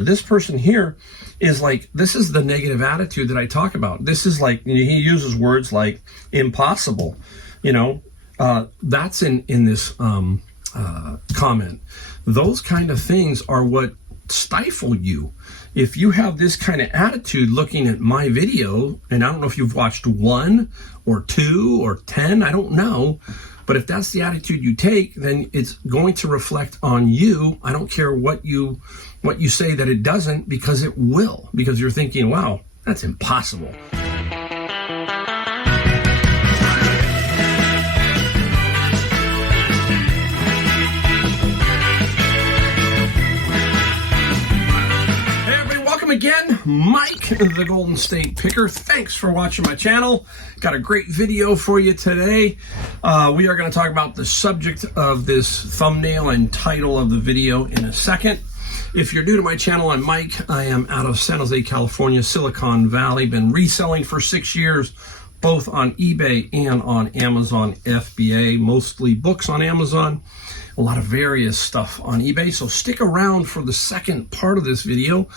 This person here is like, this is the negative attitude that I talk about. This is like, he uses words like impossible, that's in this comment. Those kind of things are what stifle you. If you have this kind of attitude looking at my video, and I don't know if you've watched 1 or 2 or 10, I don't know, but if that's the attitude you take, then it's going to reflect on you. I don't care what you say that it doesn't, because it will, because you're thinking, wow, that's impossible. Again, Mike, the Golden State Picker. Thanks for watching my channel. Got a great video for you today. We are going to talk about the subject of this thumbnail and title of the video in a second. If you're new to my channel, I'm Mike. I am out of San Jose, California, Silicon Valley. Been reselling for 6 years, both on eBay and on Amazon FBA, mostly books on Amazon. A lot of various stuff on eBay, so stick around for the second part of this video.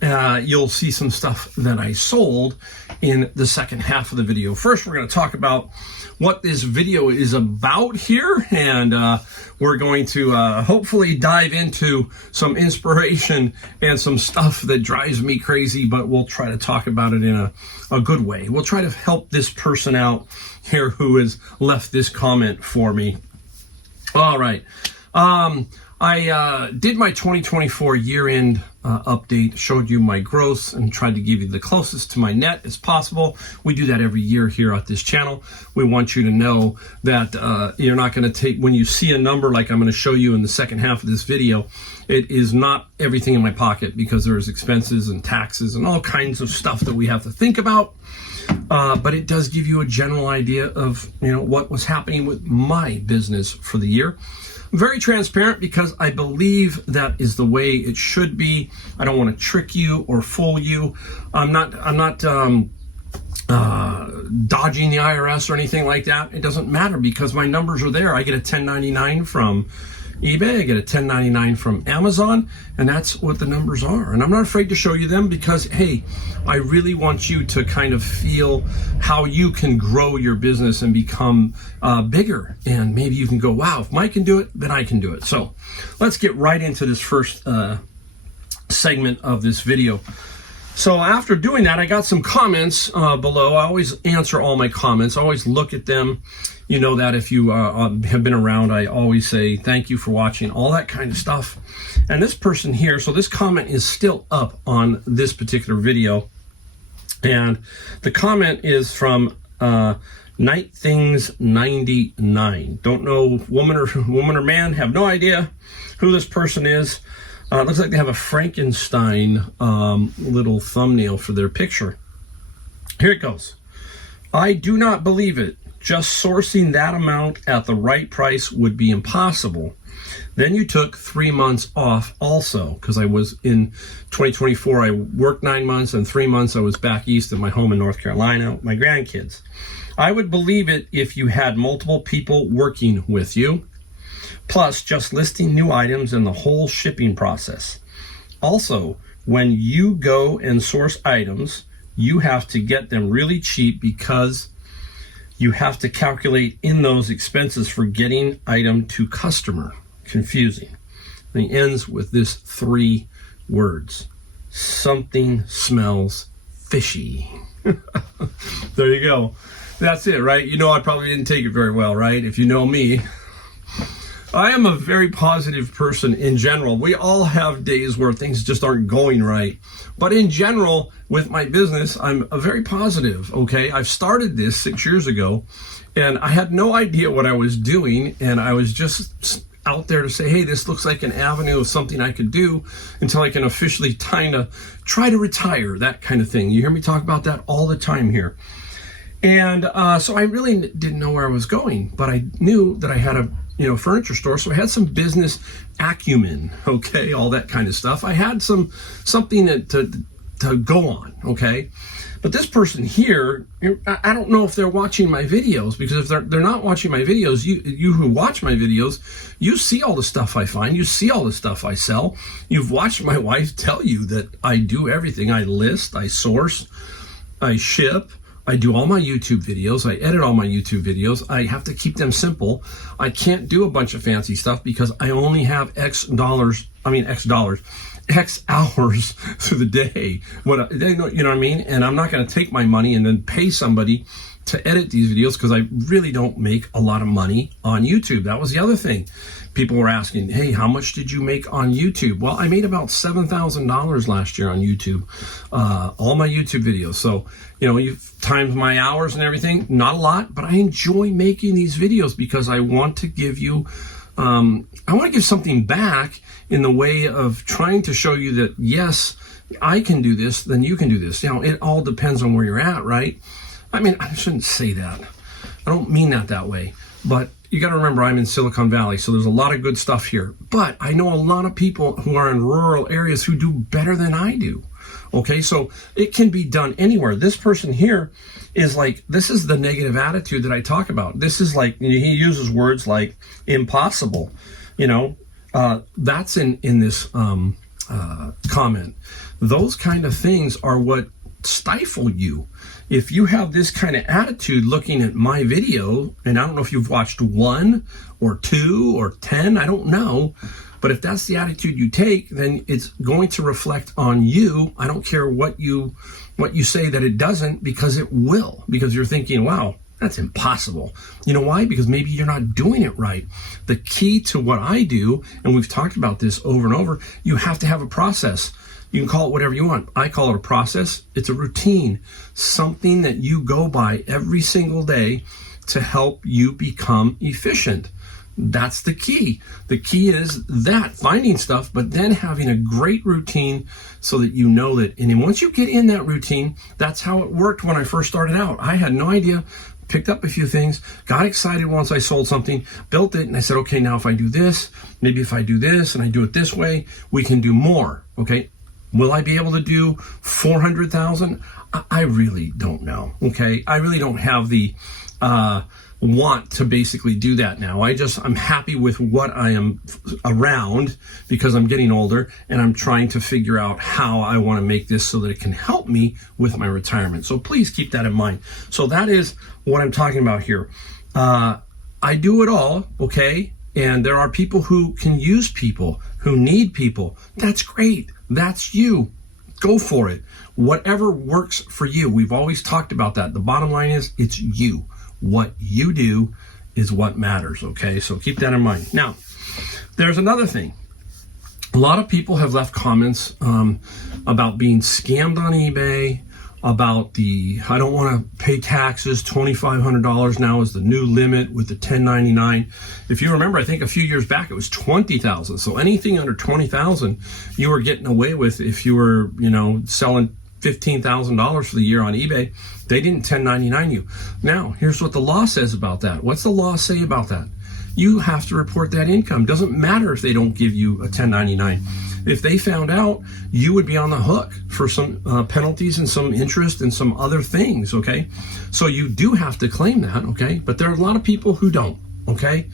You'll see some stuff that I sold in the second half of the video. First, we're going to talk about what this video is about here, and we're going to hopefully dive into some inspiration and some stuff that drives me crazy, but we'll try to talk about it in a good way. We'll try to help this person out here who has left this comment for me. All right. I did my 2024 year-end update, showed you my gross, and tried to give you the closest to my net as possible. We do that every year here at this channel. We want you to know that you're not going to take, when you see a number like I'm going to show you in the second half of this video, it is not everything in my pocket, because there's expenses and taxes and all kinds of stuff that we have to think about. But it does give you a general idea of what was happening with my business for the year. I'm very transparent because I believe that is the way it should be. I don't want to trick you or fool you. I'm not dodging the IRS or anything like that. It doesn't matter, because my numbers are there. I get a 1099 from eBay, I get a 1099 from Amazon, and that's what the numbers are. And I'm not afraid to show you them, because, hey, I really want you to kind of feel how you can grow your business and become bigger. And maybe you can go, wow, if Mike can do it, then I can do it. So let's get right into this first segment of this video. So after doing that, I got some comments below. I always answer all my comments. I always look at them. You know that if you have been around, I always say thank you for watching, all that kind of stuff. And this person here, so this comment is still up on this particular video. And the comment is from Night Things 99. Don't know woman or man, have no idea who this person is. It looks like they have a Frankenstein little thumbnail for their picture. Here it goes. I do not believe it. Just sourcing that amount at the right price would be impossible. Then you took 3 months off also, because I was in 2024, I worked 9 months, and 3 months I was back east at my home in North Carolina with my grandkids. I would believe it if you had multiple people working with you, plus just listing new items and the whole shipping process. Also, when you go and source items, you have to get them really cheap, because you have to calculate in those expenses for getting item to customer. Confusing. And he ends with this 3 words. Something smells fishy. There you go. That's it, right? I probably didn't take it very well, right? If you know me. I am a very positive person in general. We all have days where things just aren't going right. But in general, with my business, I'm a very positive, okay? I've started this 6 years ago, and I had no idea what I was doing, and I was just out there to say, hey, this looks like an avenue of something I could do until I can officially try to retire, that kind of thing. You hear me talk about that all the time here. And so I really didn't know where I was going, but I knew that I had a furniture store, so I had some business acumen, okay, all that kind of stuff. I had something to to go on, okay? But this person here, I don't know if they're watching my videos, because if they're not watching my videos, you who watch my videos, you see all the stuff I find, you see all the stuff I sell. You've watched my wife tell you that I do everything. I list, I source, I ship, I do all my YouTube videos, I edit all my YouTube videos. I have to keep them simple. I can't do a bunch of fancy stuff because I only have X hours through the day. You know what I mean? And I'm not going to take my money and then pay somebody to edit these videos, because I really don't make a lot of money on YouTube. That was the other thing. People were asking, hey, how much did you make on YouTube? Well, I made about $7,000 last year on YouTube, all my YouTube videos. So, you've times my hours and everything, not a lot, but I enjoy making these videos because I want to give you, I want to give something back in the way of trying to show you that, yes, I can do this, then you can do this. It all depends on where you're at, right? I mean, I shouldn't say that. I don't mean that way. But you got to remember, I'm in Silicon Valley, so there's a lot of good stuff here. But I know a lot of people who are in rural areas who do better than I do. Okay, so it can be done anywhere. This person here is like, this is the negative attitude that I talk about. This is like, he uses words like impossible. That's in this comment. Those kind of things are what stifle you. If you have this kind of attitude looking at my video, and I don't know if you've watched 1 or 2 or 10, I don't know, but if that's the attitude you take, then it's going to reflect on you. I don't care what you say that it doesn't, because it will, because you're thinking, wow, that's impossible. You know why? Because maybe you're not doing it right. The key to what I do, and we've talked about this over and over, you have to have a process. You can call it whatever you want. I call it a process. It's a routine, something that you go by every single day to help you become efficient. That's the key. The key is that, finding stuff, but then having a great routine so that you know that. And then once you get in that routine, that's how it worked when I first started out. I had no idea. Picked up a few things, got excited once I sold something, built it, and I said, okay, now if I do this, maybe if I do this and I do it this way, we can do more, okay? Will I be able to do 400,000? I really don't know, okay? I really don't have the want to basically do that now. I'm happy with what I am around, because I'm getting older and I'm trying to figure out how I want to make this so that it can help me with my retirement. So please keep that in mind. So that is what I'm talking about here. I do it all, okay? And there are people who can use people, who need people. That's great. That's you. Go for it. Whatever works for you. We've always talked about that. The bottom line is, it's you. What you do is what matters, okay? So keep that in mind. Now, there's another thing. A lot of people have left comments about being scammed on eBay, about I don't want to pay taxes, $2,500 now is the new limit with the 1099. If you remember, I think a few years back it was 20,000. So anything under 20,000 you were getting away with if you were, selling $15,000 for the year on eBay. They didn't 1099 you. Now, here's what the law says about that. What's the law say about that? You have to report that income. Doesn't matter if they don't give you a 1099. If they found out, you would be on the hook for some penalties and some interest and some other things, okay? So you do have to claim that, okay? But there are a lot of people who don't, okay?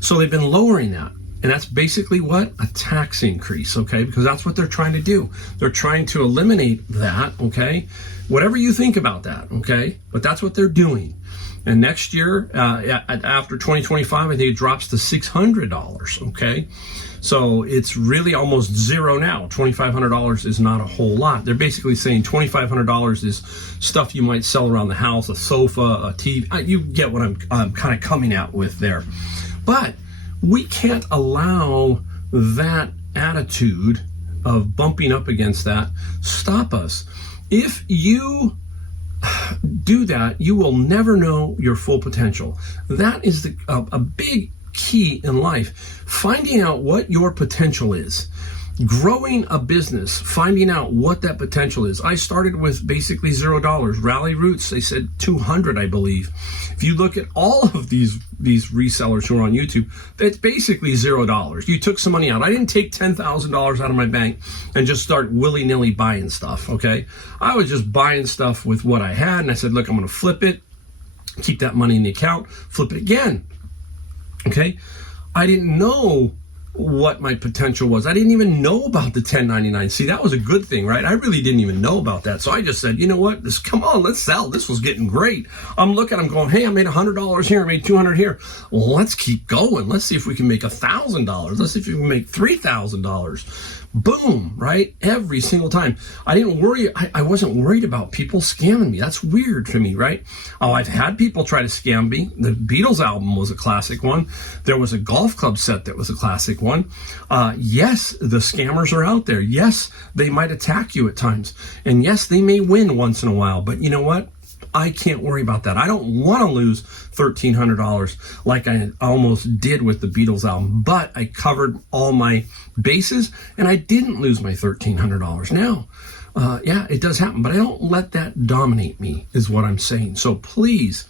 So they've been lowering that. And that's basically what? A tax increase, okay? Because that's what they're trying to do. They're trying to eliminate that, okay? Whatever you think about that, okay? But that's what they're doing. And next year, after 2025, I think it drops to $600, okay? So it's really almost zero now. $2,500 is not a whole lot. They're basically saying $2,500 is stuff you might sell around the house, a sofa, a TV. You get what I'm kind of coming at with there. But we can't allow that attitude of bumping up against that stop us. If you do that, you will never know your full potential. That is a big key in life, finding out what your potential is. growing a business, finding out what that potential is. I started with basically $0. Rally Roots, they said 200, I believe. If you look at all of these resellers who are on YouTube, that's basically $0. You took some money out. I didn't take $10,000 out of my bank and just start willy-nilly buying stuff, okay? I was just buying stuff with what I had, and I said, look, I'm going to flip it, keep that money in the account, flip it again, okay? I didn't know what my potential was. I didn't even know about the 1099. See, that was a good thing, right? I really didn't even know about that. So I just said, you know what? Come on, let's sell. This was getting great. I'm going, hey, I made $100 here. I made $200 here. Well, let's keep going. Let's see if we can make $1,000. Let's see if we can make $3,000. Boom, right? Every single time. I didn't worry. I wasn't worried about people scamming me. That's weird to me, right? Oh, I've had people try to scam me. The Beatles album was a classic one. There was a golf club set that was a classic one. Yes, the scammers are out there. Yes, they might attack you at times. And yes, they may win once in a while. But you know what? I can't worry about that. I don't want to lose $1,300 like I almost did with the Beatles album, but I covered all my bases and I didn't lose my $1,300. Now, yeah, it does happen, but I don't let that dominate me is what I'm saying. So please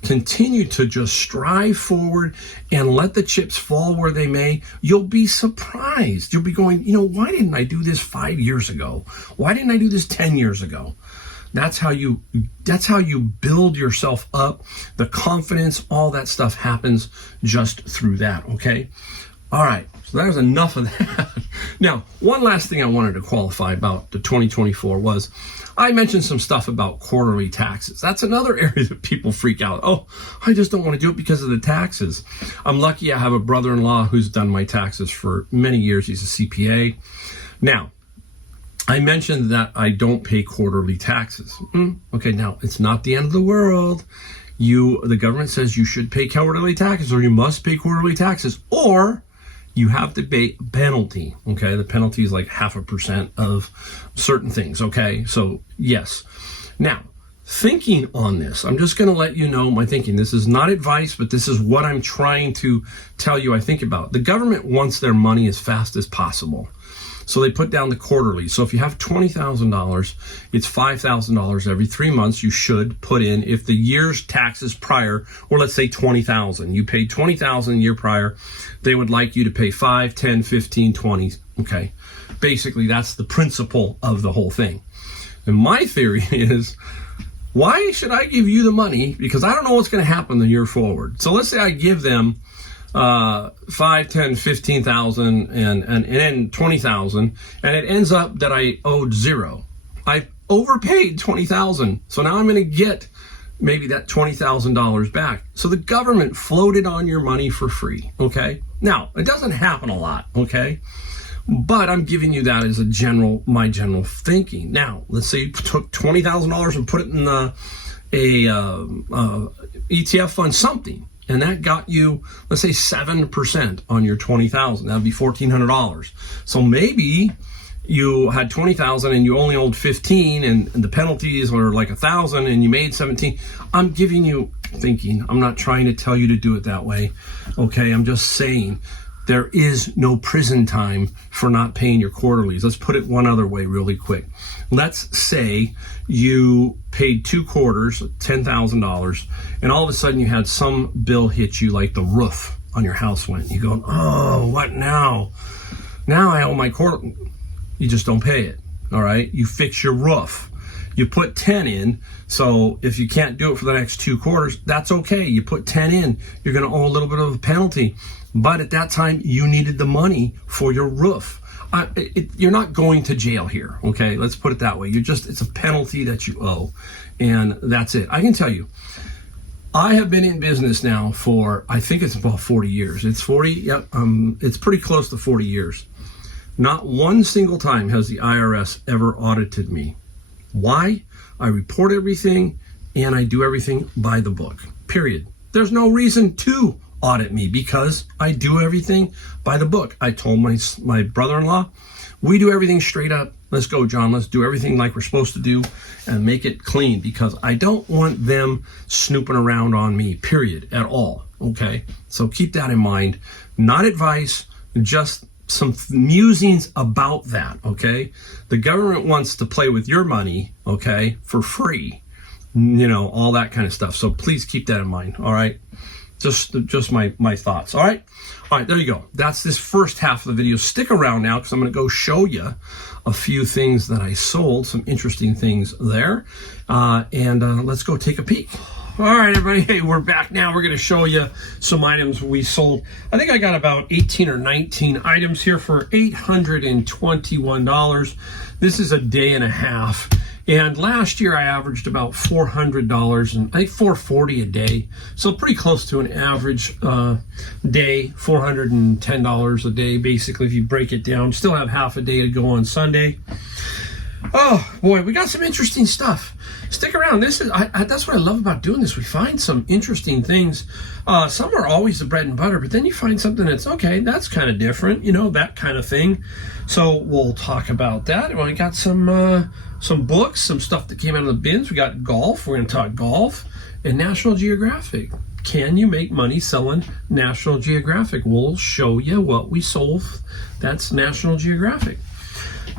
continue to just strive forward and let the chips fall where they may. You'll be surprised. You'll be going, you know, why didn't I do this 5 years ago? Why didn't I do this 10 years ago? That's how you build yourself up. The confidence, all that stuff happens just through that, okay? All right, so that was enough of that. Now, one last thing I wanted to qualify about the 2024 was I mentioned some stuff about quarterly taxes. That's another area that people freak out. Oh, I just don't want to do it because of the taxes. I'm lucky I have a brother-in-law who's done my taxes for many years. He's a CPA. Now, I mentioned that I don't pay quarterly taxes. Okay, now it's not the end of the world. The government says you should pay quarterly taxes, or you must pay quarterly taxes, or you have to pay a penalty. Okay, the penalty is like 0.5% of certain things. Okay, so yes. Now, thinking on this, I'm just going to let you know my thinking. This is not advice, but this is what I'm trying to tell you I think about. The government wants their money as fast as possible. So they put down the quarterly. So if you have $20,000, it's $5,000 every 3 months you should put in. If the year's taxes prior, or let's say $20,000, you paid $20,000 a year prior, they would like you to pay 5, 10, 15, 20. Okay. Basically, that's the principle of the whole thing. And my theory is, why should I give you the money? Because I don't know what's going to happen the year forward. So let's say I give them 5, 10, 15,000 and then 20,000, and it ends up that I owed $0. I overpaid 20,000, so now I'm going to get maybe that $20,000 back. So the government floated on your money for free. Okay, now it doesn't happen a lot. Okay, but I'm giving you that as my general thinking. Now let's say you took $20,000 and put it in a ETF fund, something. And that got you, let's say 7% on your $20,000. That'd be $1,400. So maybe you had $20,000 and you only owed 15, and the penalties were like 1,000, and you made 17. I'm giving you thinking. I'm not trying to tell you to do it that way. Okay, I'm just saying there is no prison time for not paying your quarterlies. Let's put it one other way really quick. Let's say you paid 2 quarters, $10,000, and all of a sudden you had some bill hit you, like the roof on your house went. You go, oh, what now? Now I owe my quarter. You just don't pay it, all right? You fix your roof. You put 10 in, so if you can't do it for the next 2 quarters, that's okay. You put 10 in, you're going to owe a little bit of a penalty. But at that time, you needed the money for your roof. You're not going to jail here, okay? Let's put it that way. It's a penalty that you owe, and that's it. I can tell you, I have been in business now for, I think it's about 40 years. It's 40, yep, it's pretty close to 40 years. Not one single time has the IRS ever audited me. Why? I report everything, and I do everything by the book, period. There's no reason to audit me because I do everything by the book. I told my brother-in-law, we do everything straight up. Let's go, John. Let's do everything like we're supposed to do and make it clean, because I don't want them snooping around on me, period, at all. Okay? So keep that in mind. Not advice, just some musings about that, okay? The government wants to play with your money, okay, for free, you know, all that kind of stuff. So please keep that in mind, all right? Just my thoughts, all right? All right, there you go. That's this first half of the video. Stick around now because I'm going to go show you a few things that I sold, some interesting things there, and let's go take a peek. All right, everybody, hey, we're back now. We're going to show you some items we sold. I think I got about 18 or 19 items here for $821. This is a day and a half. And last year I averaged about $400 and I think $440 a day. So pretty close to an average day, $410 a day, basically, if you break it down. Still have half a day to go on Sunday. Oh boy, we got some interesting stuff. Stick around. This is that's what I love about doing this. We find some interesting things. Some are always the bread and butter, but then you find something that's okay. That's kind of different, you know, that kind of thing. So we'll talk about that. Well, we got some books, some stuff that came out of the bins. We got golf. We're going to talk golf and National Geographic. Can you make money selling National Geographic? We'll show you what we sold. That's National Geographic.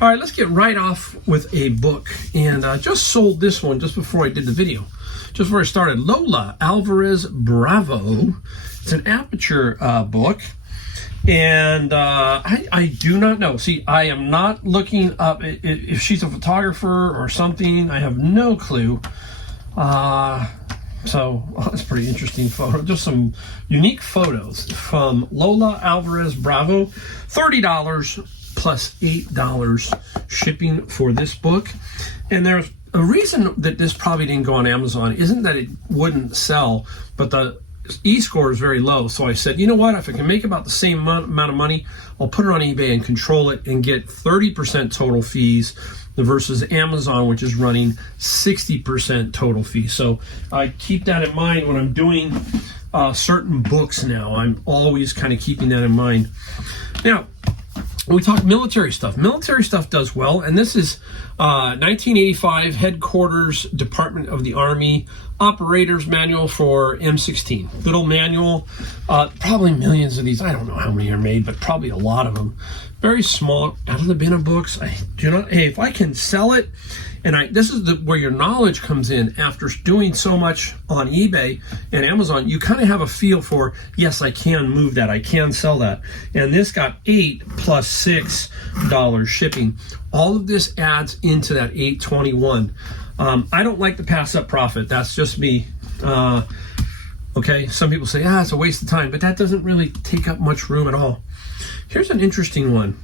All right, let's get right off with a book. And I just sold this one just before I did the video. Just before I started. Lola Alvarez Bravo. It's an Aperture book. And I do not know. See, I am not looking up if she's a photographer or something. I have no clue. So that's a pretty interesting photo. Just some unique photos from Lola Alvarez Bravo. $30 plus $8 shipping for this book. And there's a reason that this probably didn't go on Amazon. Isn't that it wouldn't sell, but the e-score is very low. So I said, you know what, if I can make about the same amount of money, I'll put it on eBay and control it and get 30% total fees versus Amazon, which is running 60% total fees. So I keep that in mind when I'm doing certain books now. I'm always kind of keeping that in mind. Now, we talk military stuff. Military stuff does well, and this is 1985 Headquarters Department of the Army Operator's Manual for M16. Good old manual. Probably millions of these. I don't know how many are made, but probably a lot of them. Very small, out of the bin of books. I do not. Hey, if I can sell it, and this is where your knowledge comes in. After doing so much on eBay and Amazon, you kind of have a feel for, yes, I can move that, I can sell that. And this got $8 plus $6 shipping. All of this adds into that $821. I don't like to pass up profit. That's just me. Okay, some people say, it's a waste of time, but that doesn't really take up much room at all. Here's an interesting one.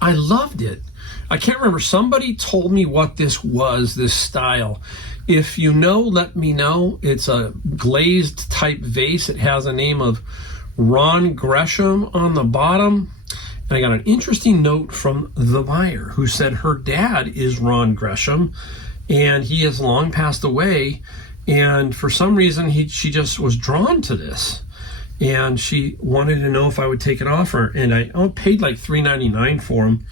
I loved it. I can't remember. Somebody told me what this was, this style. If you know, let me know. It's a glazed type vase. It has a name of Ron Gresham on the bottom. And I got an interesting note from the buyer who said her dad is Ron Gresham and he has long passed away. And for some reason, she just was drawn to this. And she wanted to know if I would take it off her. And I paid like $3.99 for them.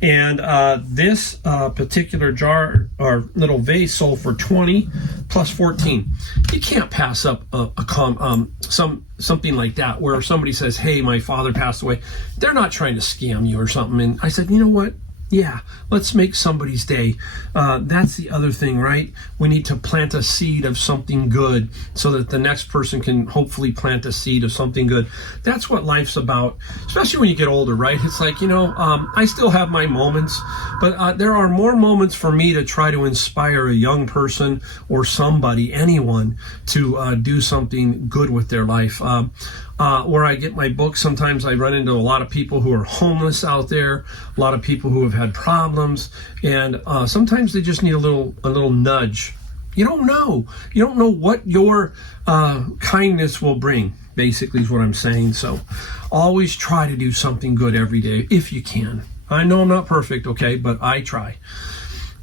And this particular jar or little vase sold for $20 plus $14. You can't pass up something like that where somebody says, "Hey, my father passed away." They're not trying to scam you or something. And I said, you know what? Yeah, let's make somebody's day. That's the other thing, right? We need to plant a seed of something good so that the next person can hopefully plant a seed of something good. That's what life's about, especially when you get older, right? It's like, I still have my moments, but there are more moments for me to try to inspire a young person or somebody, anyone, to do something good with their life. Where I get my books, sometimes I run into a lot of people who are homeless out there, a lot of people who have had problems, and sometimes they just need a little nudge. You don't know what your kindness will bring, basically is what I'm saying. So always try to do something good every day if you can. I know I'm not perfect, okay, but I try.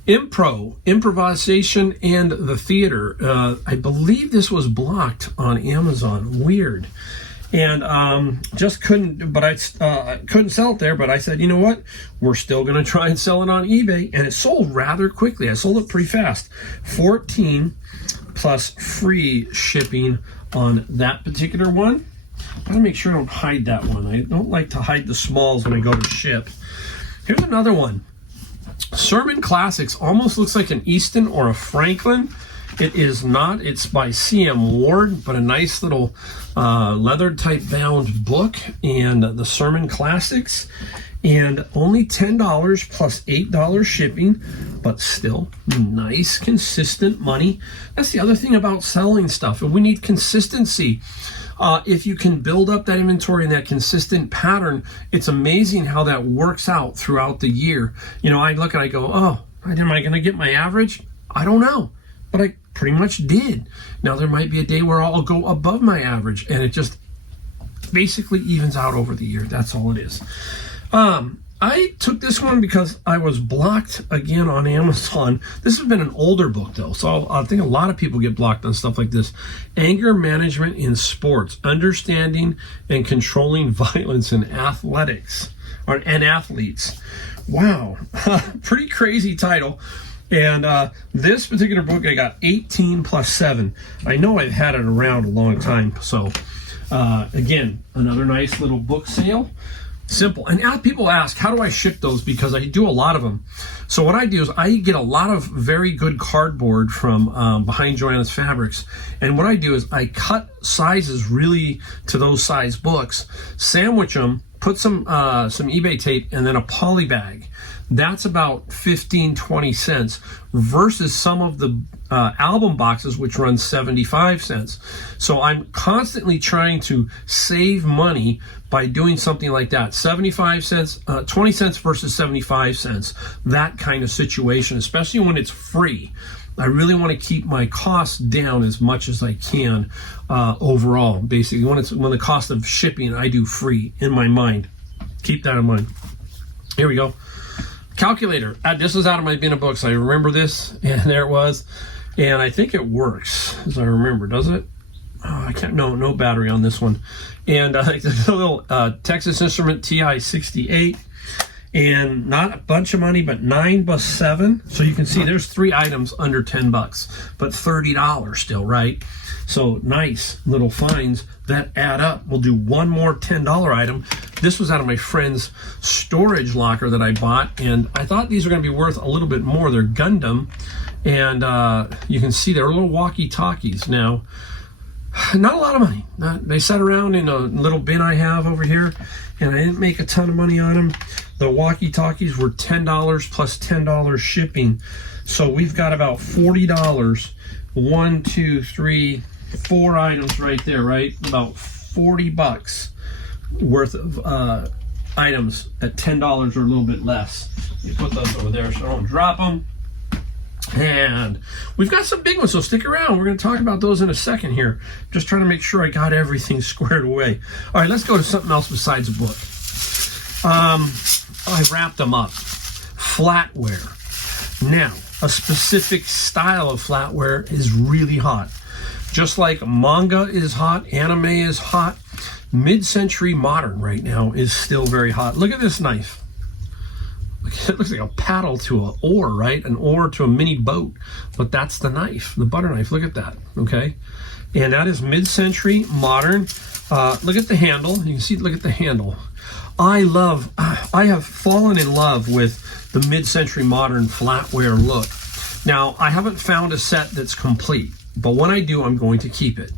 Improvisation and the theater. I believe this was blocked on Amazon. Weird. And just couldn't, but I couldn't sell it there. But I said, you know what? We're still going to try and sell it on eBay. And it sold rather quickly. I sold it pretty fast. 14 plus free shipping on that particular one. Gotta make sure I don't hide that one. I don't like to hide the smalls when I go to ship. Here's another one. Sermon Classics. Almost looks like an Easton or a Franklin. It is not. It's by C.M. Ward, but a nice little leather type bound book, and the Sermon Classics, and only $10 plus $8 shipping, but still nice, consistent money. That's the other thing about selling stuff, and we need consistency. If you can build up that inventory and that consistent pattern, it's amazing how that works out throughout the year. You know, I look and I go, oh, am I going to get my average? I don't know, but I pretty much did. Now, there might be a day where I'll go above my average, and it just basically evens out over the year. That's all it is. I took this one because I was blocked again on Amazon. This has been an older book, though, so I think a lot of people get blocked on stuff like this. Anger Management in Sports, Understanding and Controlling Violence in Athletics, and Athletes. Wow, pretty crazy title. And this particular book, I got 18 plus 7. I know I've had it around a long time, so again, another nice little book sale. Simple. And people ask, how do I ship those? Because I do a lot of them. So what I do is I get a lot of very good cardboard from Behind Joanna's Fabrics. And what I do is I cut sizes really to those size books, sandwich them, put some eBay tape, and then a poly bag. That's about 15, 20 cents versus some of the album boxes, which run 75 cents. So I'm constantly trying to save money by doing something like that. 75 cents, 20 cents versus 75 cents, that kind of situation, especially when it's free. I really want to keep my costs down as much as I can overall. Basically, when the cost of shipping, I do free in my mind. Keep that in mind. Here we go. Calculator. This was out of my bin of books. I remember this, and there it was. And I think it works, as I remember. Does it? Oh, I can't. No battery on this one. And the little Texas Instrument TI-68. And not a bunch of money, but 9 plus 7. So you can see there's 3 items under $10, but $30 still, right? So nice little finds that add up. We'll do one more $10 item. This was out of my friend's storage locker that I bought, and I thought these are going to be worth a little bit more. They're Gundam, and you can see they're little walkie-talkies. Now, not a lot of money. They sat around in a little bin I have over here, and I didn't make a ton of money on them. The walkie-talkies were $10 plus $10 shipping. So we've got about $40. 1, 2, 3, 4 items right there, right? About $40 worth of items at $10 or a little bit less. You put those over there so I don't drop them. And we've got some big ones, so stick around. We're going to talk about those in a second here. Just trying to make sure I got everything squared away. All right, let's go to something else besides a book. I wrapped them up. Flatware. Now, a specific style of flatware is really hot. Just like manga is hot, anime is hot, mid-century modern right now is still very hot. Look at this knife. It looks like a paddle to an oar, right? An oar to a mini boat. But that's the knife, the butter knife. Look at that, okay? And that is mid-century modern. Look at the handle. You can see, look at the handle. I have fallen in love with the mid-century modern flatware look. Now, I haven't found a set that's complete, but when I do, I'm going to keep it.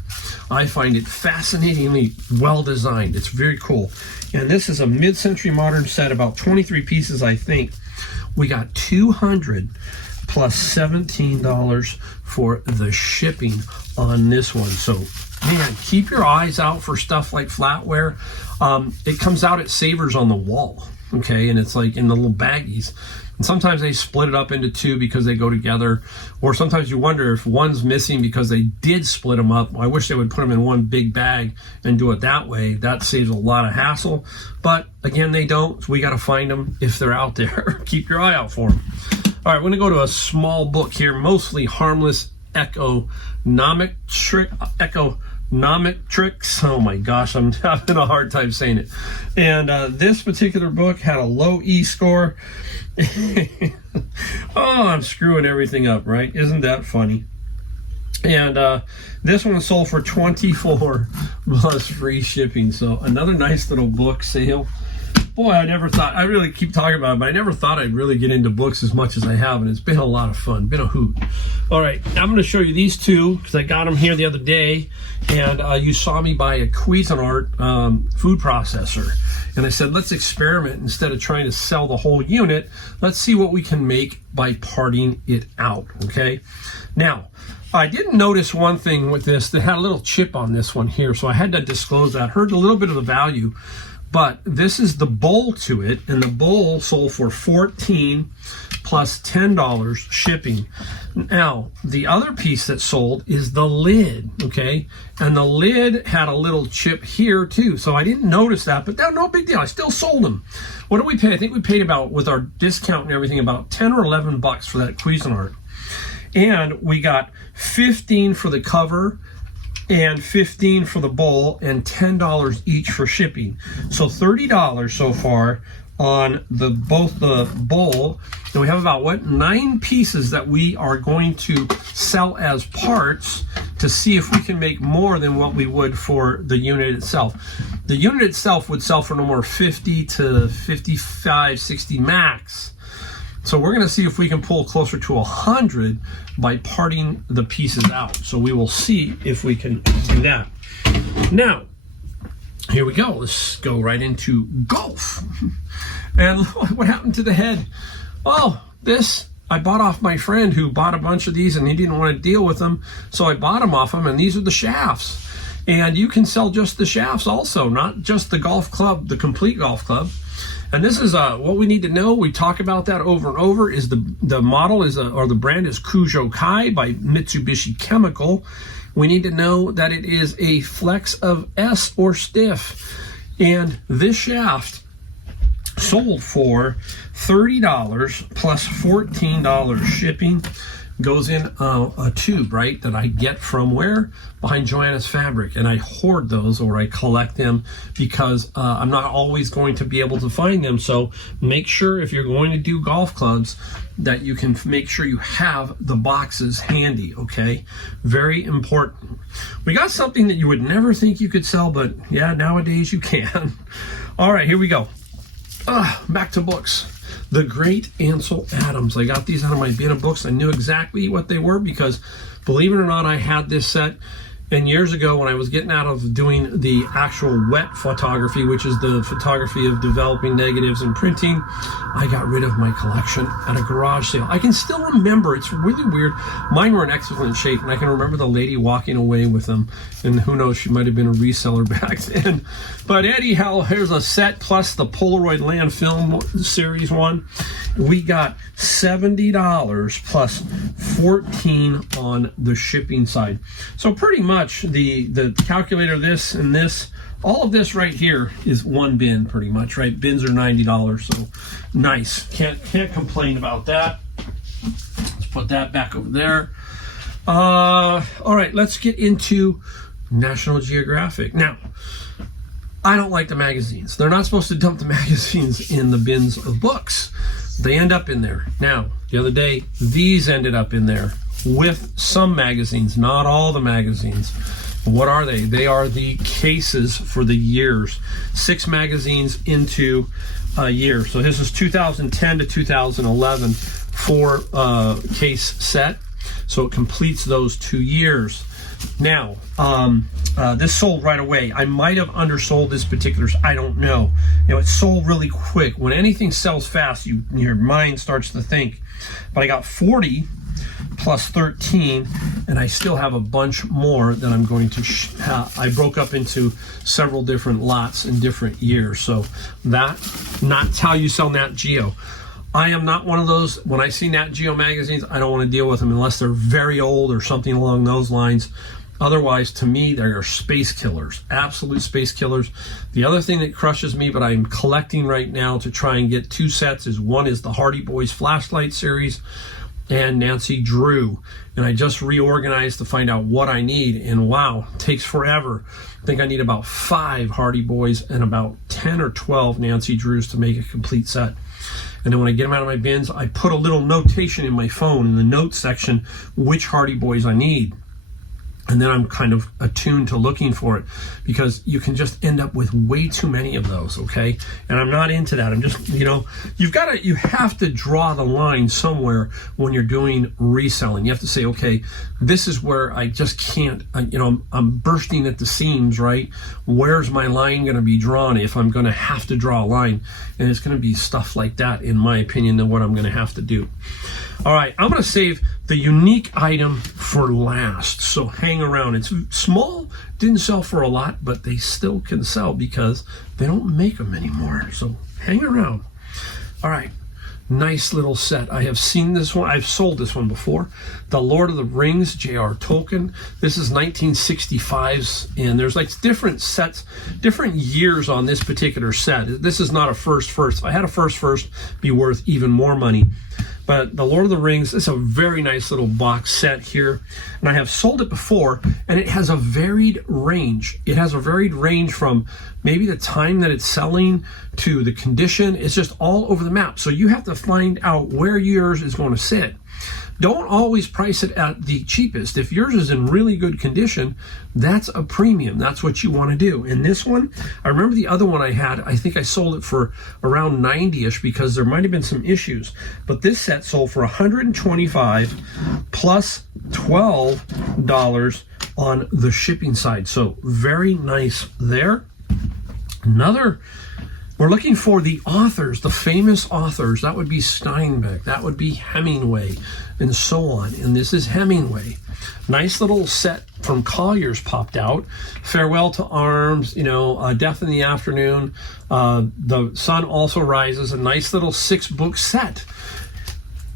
I find it fascinatingly well designed. It's very cool. And this is a mid-century modern set, about 23 pieces, I think. We got $200 plus $17 for the shipping on this one. So, man, keep your eyes out for stuff like flatware. It comes out at Savers on the Wall, okay? And it's like in the little baggies. And sometimes they split it up into 2 because they go together. Or sometimes you wonder if one's missing because they did split them up. I wish they would put them in one big bag and do it that way. That saves a lot of hassle. But again, they don't. So we got to find them if they're out there. Keep your eye out for them. All right, we're going to go to a small book here, mostly harmless economic tricks. Oh my gosh, I'm having a hard time saying it. And this particular book had a low E score. Oh, I'm screwing everything up, right? Isn't that funny? And this one sold for $24 plus free shipping. So another nice little book sale. Boy, I never thought, I really keep talking about it, but I never thought I'd really get into books as much as I have, and it's been a lot of fun, been a hoot. All right, I'm going to show you these two, because I got them here the other day, and you saw me buy a Cuisinart food processor, and I said, let's experiment. Instead of trying to sell the whole unit, let's see what we can make by parting it out, okay? Now, I didn't notice one thing with this that had a little chip on this one here, so I had to disclose that. Heard a little bit of the value, but this is the bowl to it, and the bowl sold for $14 plus $10 shipping. Now, the other piece that sold is the lid, okay? And the lid had a little chip here too, so I didn't notice that, but no big deal. I still sold them. What did we pay? I think we paid about, with our discount and everything, about 10 or 11 bucks for that Cuisinart. And we got 15 for the cover and 15 for the bowl and $10 each for shipping. So $30 so far on both the bowl. And we have about 9 pieces that we are going to sell as parts to see if we can make more than what we would for the unit itself. The unit itself would sell for no more 50 to 55, 60 max. So we're going to see if we can pull closer to 100 by parting the pieces out. So we will see if we can do that. Now, here we go. Let's go right into golf. And what happened to the head? Oh, this I bought off my friend who bought a bunch of these, and he didn't want to deal with them. So I bought them off him, and these are the shafts. And you can sell just the shafts also, not just the golf club, the complete golf club. And this is what we need to know. We talk about that over and over. Is the model is or the brand is Kujo Kai by Mitsubishi Chemical. We need to know that it is a flex of S or stiff. And this shaft sold for $30 plus $14 shipping. Goes in a tube, right, that I get from where? Behind Joanna's Fabric. And I hoard those, or I collect them, because I'm not always going to be able to find them. So make sure, if you're going to do golf clubs, that you can make sure you have the boxes handy, okay? Very important. We got something that you would never think you could sell, but yeah, nowadays you can. All right, here we go. Back to books. The Great Ansel Adams. I got these out of my bin of books. I knew exactly what they were because, believe it or not, I had this set. And years ago, when I was getting out of doing the actual wet photography, which is the photography of developing negatives and printing, I got rid of my collection at a garage sale. I can still remember, it's really weird. Mine were in excellent shape, and I can remember the lady walking away with them. And who knows, she might have been a reseller back then. But anyhow, here's a set plus the Polaroid Land Film Series one. We got $70 plus $14 on the shipping side. So pretty much the calculator, this and this, all of this right here is one bin pretty much, right? Bins are $90, so nice. Can't complain about that. Let's put that back over there. All right, let's get into National Geographic. Now, I don't like the magazines. They're not supposed to dump the magazines in the bins of books. They end up in there. Now, the other day, these ended up in there with some magazines, not all the magazines. What are they? They are the cases for the years. 6 magazines into a year. So this is 2010 to 2011 for case set. So it completes those 2 years. Now, this sold right away. I might have undersold this particular, I don't know. You know, it sold really quick. When anything sells fast, your mind starts to think. But I got 40 plus 13, and I still have a bunch more that I'm going to I broke up into several different lots in different years. So that's how you sell Nat Geo. I am not one of those, when I see Nat Geo magazines, I don't want to deal with them unless they're very old or something along those lines. Otherwise, to me, they are space killers, absolute space killers. The other thing that crushes me, but I'm collecting right now to try and get 2 sets, is one is the Hardy Boys Flashlight series and Nancy Drew. And I just reorganized to find out what I need, and wow, it takes forever. I think I need about 5 Hardy Boys and about 10 or 12 Nancy Drews to make a complete set. And then when I get them out of my bins, I put a little notation in my phone in the notes section which Hardy Boys I need. And then I'm kind of attuned to looking for it, because you can just end up with way too many of those, okay? And I'm not into that. I'm just, you have to draw the line somewhere when you're doing reselling. You have to say, okay, this is where I just can't, I'm bursting at the seams, right? Where's my line going to be drawn if I'm going to have to draw a line? And it's going to be stuff like that, in my opinion, than what I'm going to have to do. All right, I'm going to save the unique item for last. So hang around. It's small, didn't sell for a lot, but they still can sell because they don't make them anymore. So hang around. All right, nice little set. I have seen this one. I've sold this one before. The Lord of the Rings, J.R. Tolkien. This is 1965's, and there's like different sets, different years on this particular set. This is not a first. If I had a first, be worth even more money. But the Lord of the Rings is a very nice little box set here. And I have sold it before, and it has a varied range. It has a varied range from maybe the time that it's selling to the condition. It's just all over the map. So you have to find out where yours is going to sit. Don't always price it at the cheapest. If yours is in really good condition, that's a premium. That's what you want to do. In this one, I remember the other one I had, I think I sold it for around 90-ish because there might have been some issues. But this set sold for $125 plus $12 on the shipping side. So very nice there. We're looking for the authors, the famous authors. That would be Steinbeck, that would be Hemingway, and so on. And this is Hemingway. Nice little set from Collier's popped out. Farewell to Arms, Death in the Afternoon. The Sun Also Rises, a nice little 6-book set.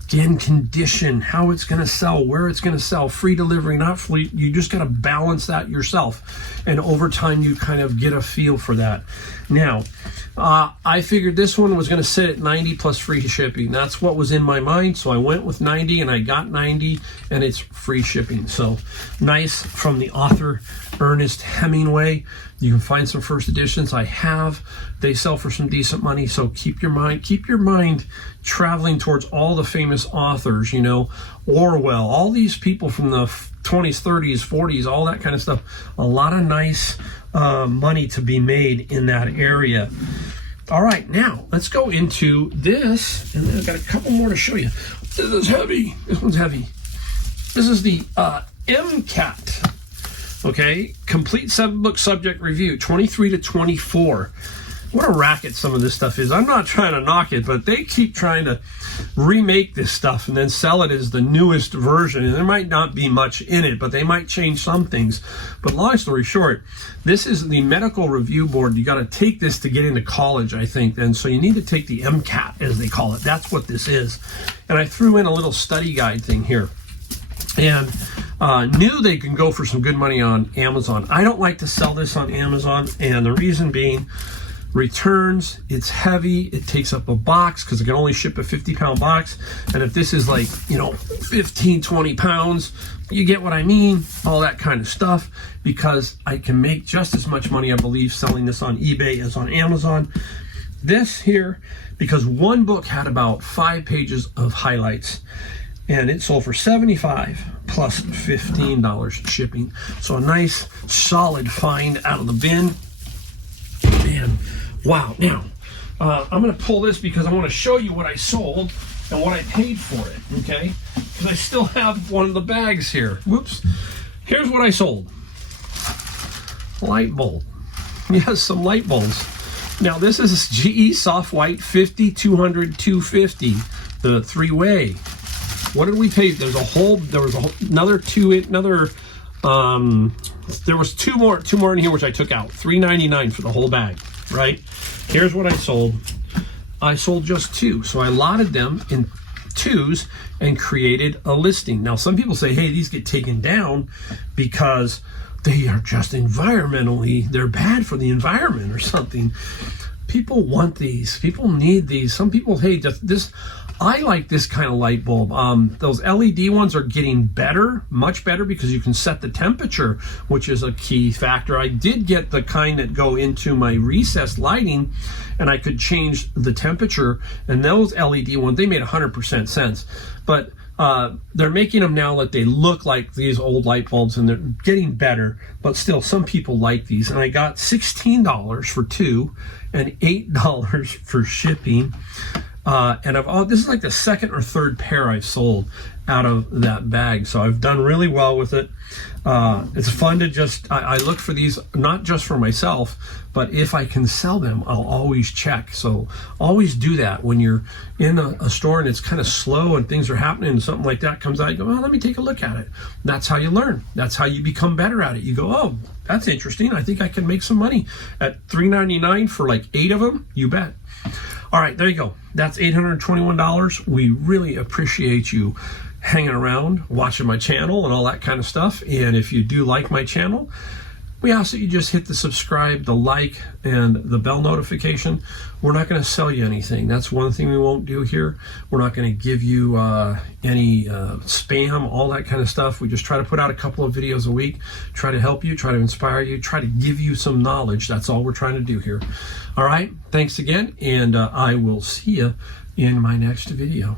Again, condition, how it's going to sell, where it's going to sell, free delivery, not free. You just got to balance that yourself. And over time, you kind of get a feel for that. Now, I figured this one was going to sit at 90 plus free shipping. That's what was in my mind. So I went with 90 and I got 90 and it's free shipping. So nice from the author, Ernest Hemingway. You can find some first editions. They sell for some decent money. So keep your mind traveling towards all the famous authors, Orwell, all these people from the 20s, 30s, 40s, all that kind of stuff. A lot of nice money to be made in that area. All right, now let's go into this, and then I've got a couple more to show you. This is heavy. This one's heavy. This is the MCAT. Okay, complete 7-book subject review, 23 to 24. What a racket some of this stuff is. I'm not trying to knock it, but they keep trying to remake this stuff and then sell it as the newest version. And there might not be much in it, but they might change some things. But long story short, this is the medical review board. You got to take this to get into college, I think. And so you need to take the MCAT, as they call it. That's what this is. And I threw in a little study guide thing here. And knew they can go for some good money on Amazon. I don't like to sell this on Amazon, and the reason being, returns, it's heavy, it takes up a box because it can only ship a 50-pound box. And if this is like, 15, 20 pounds, you get what I mean, all that kind of stuff, because I can make just as much money, I believe, selling this on eBay as on Amazon. This here, because one book had about 5 pages of highlights, and it sold for $75 plus $15 shipping. So a nice, solid find out of the bin. Man, wow. Now, I'm going to pull this because I want to show you what I sold and what I paid for it, okay? Because I still have one of the bags here. Whoops. Here's what I sold. Light bulb. Yes, some light bulbs. Now, this is GE Soft White 50, 200, 250, the 3-way. What did we pay? There was two more in here, which I took out. $3.99 for the whole bag, right? Here's what I sold. I sold just 2. So I lotted them in 2s and created a listing. Now, some people say, hey, these get taken down because they are just environmentally, they're bad for the environment or something. People want these. People need these. Some people, hey, this. I like this kind of light bulb. Those LED ones are getting better, much better, because you can set the temperature, which is a key factor. I did get the kind that go into my recessed lighting, and I could change the temperature. And those LED ones, they made 100% sense. But they're making them now that they look like these old light bulbs, and they're getting better, but still some people like these. And I got $16 for 2 and $8 for shipping. And this is like the second or third pair I've sold out of that bag. So I've done really well with it. It's fun to just, I look for these, not just for myself, but if I can sell them, I'll always check. So always do that when you're in a store and it's kind of slow and things are happening and something like that comes out, you go, well, let me take a look at it. That's how you learn. That's how you become better at it. You go, oh, that's interesting. I think I can make some money at $3.99 for like 8 of them. You bet. All right, there you go. That's $821. We really appreciate you hanging around, watching my channel and all that kind of stuff. And if you do like my channel, we ask that you just hit the subscribe, the like, and the bell notification. We're not going to sell you anything. That's one thing we won't do here. We're not going to give you any spam, all that kind of stuff. We just try to put out a couple of videos a week, try to help you, try to inspire you, try to give you some knowledge. That's all we're trying to do here. All right, thanks again, and I will see you in my next video.